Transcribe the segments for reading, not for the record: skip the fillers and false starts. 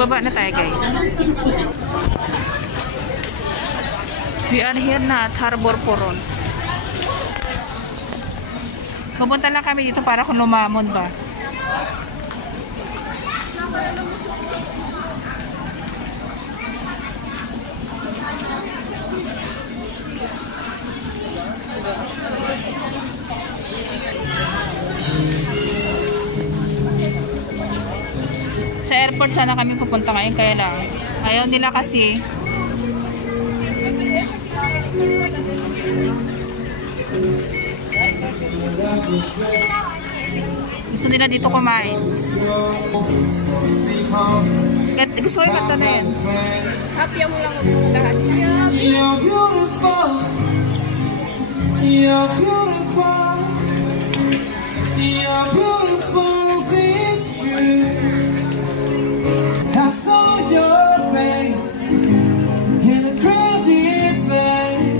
Baba na tayo guys. We are here na at Harbor Poron. Pupunta lang kami dito para kung lumamon ba. Sa airport sana kami pupunta ngayon, kaya lang ayaw nila kasi gusto nila dito kumain. Gusto ko yung kanta na yan. Happy mo lang lahat. You're beautiful. You're beautiful. You're beautiful. It's true. I saw your face in a crowded place.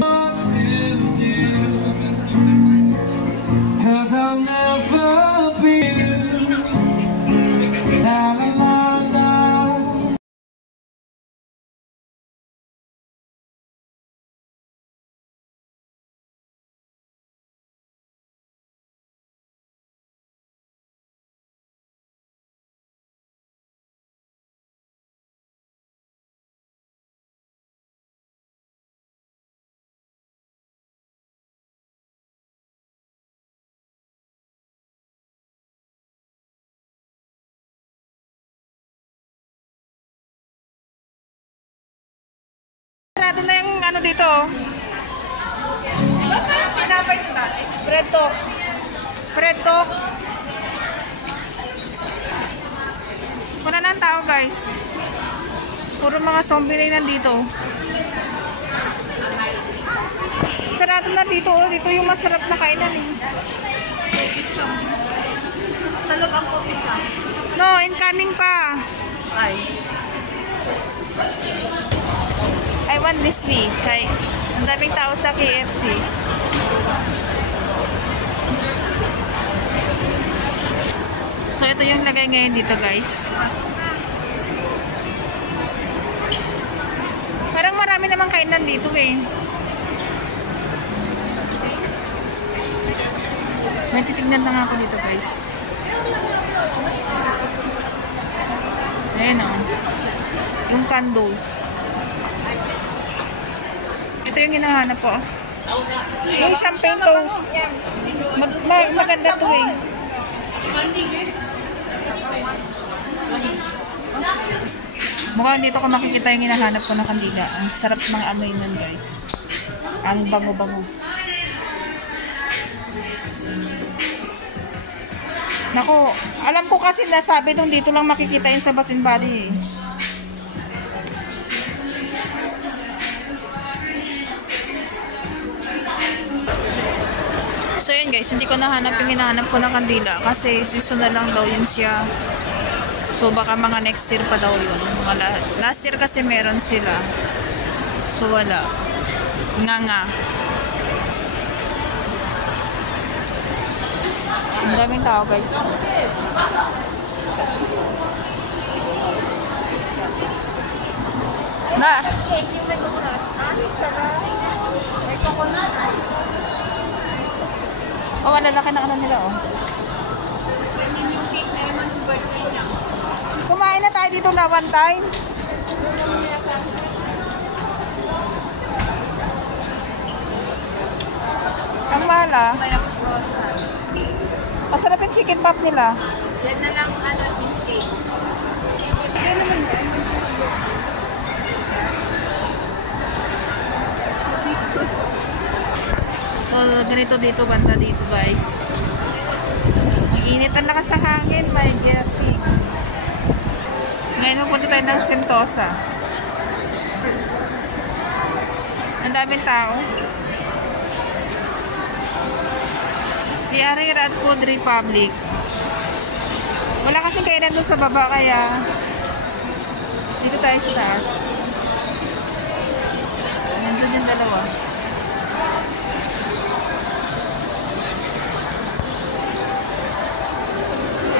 What to do? 'Cause I'll never be you. La la la la. Sarado na yung ano dito. Preto. Preto. Wala na ang tao guys. Puro mga zombie na nandito. Sarado na dito. Dito yung masarap na kainan eh. Talog ang coffee shop. No, incoming pa. Ay. I want this week. Kay ang daming tao sa KFC. So ito yung lagay ngayon dito guys. Parang marami namang kainan dito eh. May titignan na nga ako dito guys. Ayan o. Yung candles. Ito yung hinahanap ko. Yung champagne toast. Maganda to eh. Mukhang dito ko makikita yung hinahanap ko na kandila. Ang sarap ng amoy nun guys. Ang bango-bango. Nako, alam ko kasi nasabi nung dito lang makikita yung sa Bath and Body eh. So yun guys, hindi ko nahanap yung hinahanap ko na kandila kasi season na lang daw yun siya. So baka mga next year pa daw yun. Mga last year kasi meron sila. So wala. Nga. Ang daming tao guys. Na! May coconut. Oh, malalaki na ano nila, oh. Pwede yung cake na yung birthday niya. Kumain na tayo dito na one time. Ang mahal, ah. Masarap yung chicken pop nila. Yan na lang, cheesecake. Yan naman yan. So, ganito dito, banda dito, guys. Mag-init ang lakas ng hangin, may gising. So, ngayon punta tayo ng Sentosa. Ang daming tao. Diarera at Food Republic. Wala kasing kainan doon sa baba, kaya dito tayo sa taas. Nandiyan yung dalawa.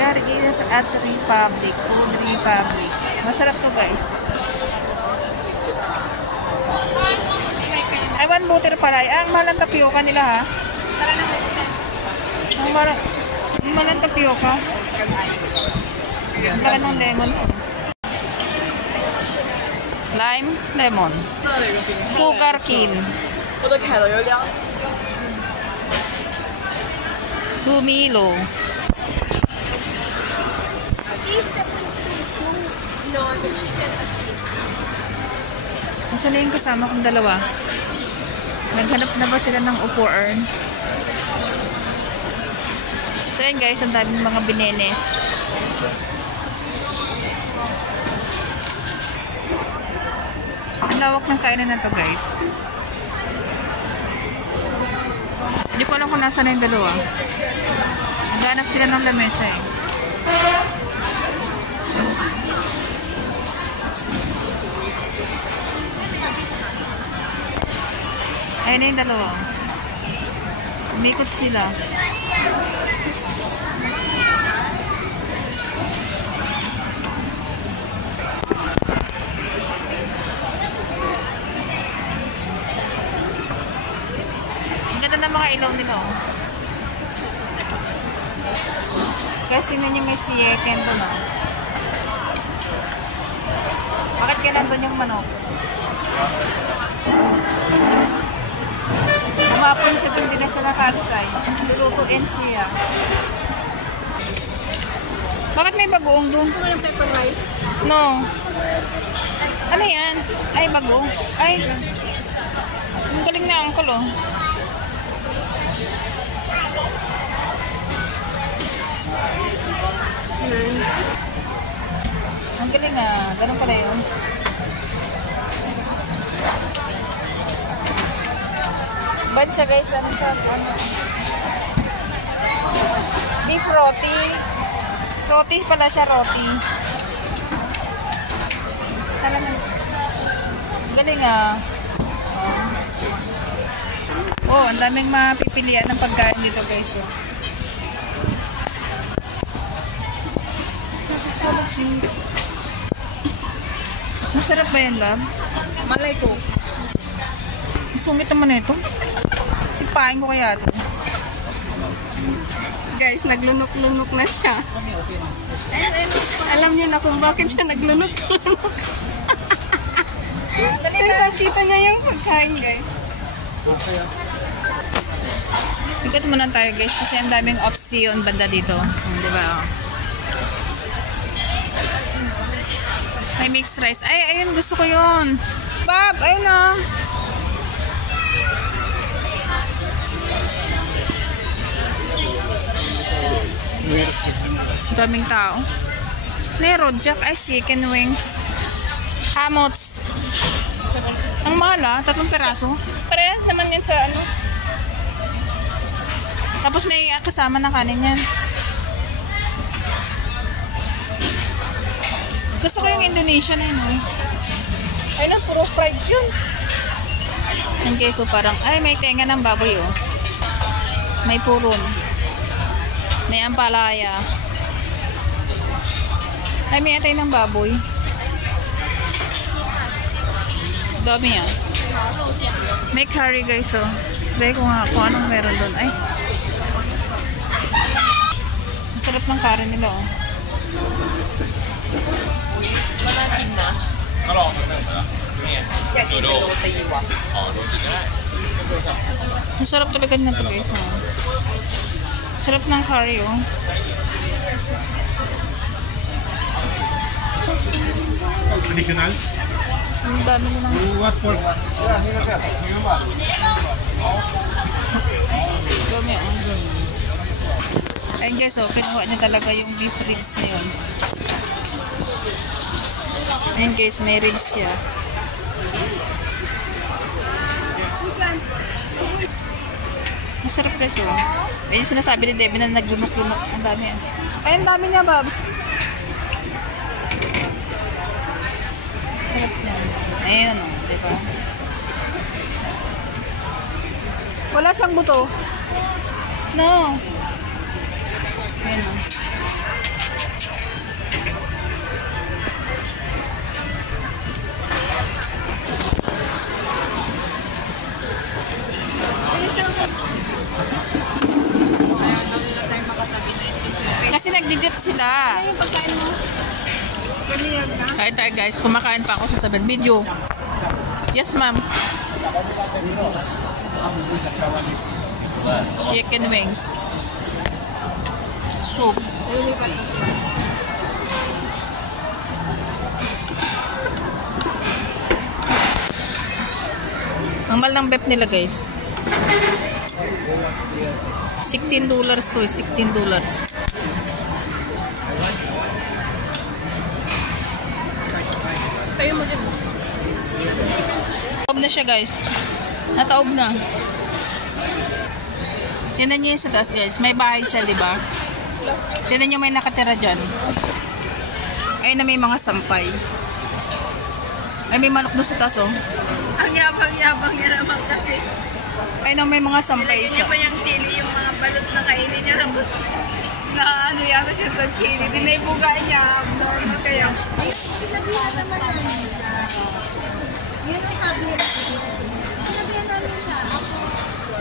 Gargil at Republic. Food Republic. Masarap to guys. Ay, one butter pala. Ang malang tapioca nila ha. Ang malang tapioca. Ang malang ng lemon. Lime, lemon. Sugar cane. 2 Milo. Nasaan na yung kasama kong dalawa? Naghanap na ba sila ng upuan? So yun guys, ang daming mga binenes. Ang lawak ng kainan na to guys. Hindi ko alam kung nasa na yung dalawa. Naghanap sila ng lamesa eh. Ayun na yung dalawa. Umikot sila. Ang ganda ng mga ilaw nila oh. Guys, tingnan nyo may siyeken doon oh. Bakit kaya nandun yung manok? Umapon siya doon, hindi na siya nakalisay. Lulutuin siya. Bakit may bagoong doon? Ano yung pepper rice? No. Ano yan? Ay, bago. Ay. Ang galing na uncle oh. Ang galing ah. Ganun pala yun. Ban siya guys, ano siya? Ano? Beef roti. Roti pala siya, roti. Talagang galing ah. Oh, ang daming mapipilian ng pagkain dito guys. Oh. Sarap si. Masarap ba yan, love? Malay ko. Sungit naman na ito. Sipain ko kaya ito. Guys, naglunok-lunok na siya. Alam niyo na kung bakit siya naglunok-lunok. Kita niya yung pagkain, guys. Ikot muna tayo guys kasi ang daming option banda dito. Diba? May mixed rice. Ay, ayun. Gusto ko yun. Bob, ayun o. Daming tao. Meron, Jack. Ay, chicken wings. Hamots. Ang mahal ah. 3 peraso. Parehas naman yan sa ano. Tapos may kasama na kanin yan. Gusto ko yung Indonesian na yun. Ay na, puro fried yun. Okay, so parang, ay may tenga ng baboy oh. May puron. May ampalaya. Ay may atay ng baboy. Dami yan. May curry guys oh. Try ko nga kung anong meron doon. Ay. Ang sarap ng curry nila oh. Ang sarap talaga na ito guys oh. Sarap ng curry oh. Additional? Ang dami mo ng What for? dami oh. Ayun guys oh, kinuha niya talaga yung beef ribs na yun. Ayun guys, may ribs siya. Masarap guys oh. Ayun yung sinasabi ni Debbie na naglunok-lunok. Ang dami ah. Ay, ang dami niya, Babs. Sarap niya. Ayun oh, diba? Wala siyang buto. No. Ayun oh. kain mo. Pamiyag ka. Kain tayo guys. Kumakain pa ako sa 7 video. Yes ma'am. Chicken wings. Soup. Ang mahal ng beef nila guys. $16 to, $16. Kayo mo din. Taob na siya guys. Nataob na. Tingnan nyo yung sa taas guys. May bahay siya, di ba? Tingnan nyo may nakatira dyan. Ayun na may mga sampay. Ay may manok doon sa taas oh. Ang yabang-yabang niya naman kasi. Ayun na may mga sampay Nilagyan niya siya. pa yung chili, yung mga balot na kainin niya. Tapos na ano yata siya sa chili. Dinaibuga niya. Abnormal kaya. Sinabihan naman namin siya. Yan ang sabi niya. Sinabihan namin siya. Ako,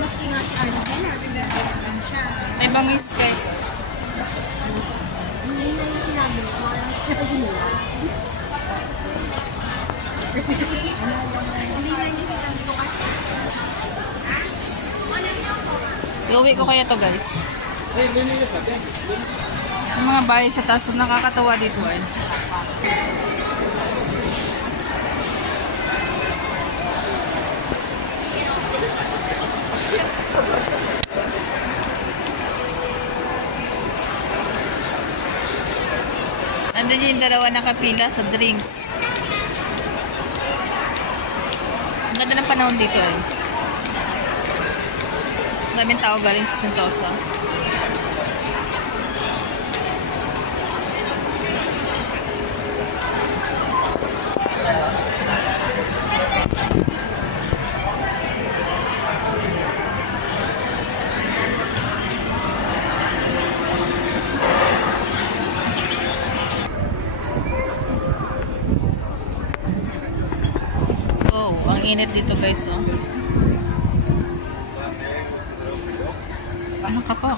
maski nga si Arnold, sinabihan namin siya. May bangis guys. Hindi na niya sinabi. Kung ano sinabi nila. Hindi na niya sinabi ko kasi. Iuwi ko kaya to guys. Yung mga bahay sa taas nakakatawa dito eh. Andun yung dalawa nakapila sa drinks. Ang ganda ng panahon dito eh. Daming tao galing sa Sentosa. Oh, ang init dito guys oh. Ano ka po?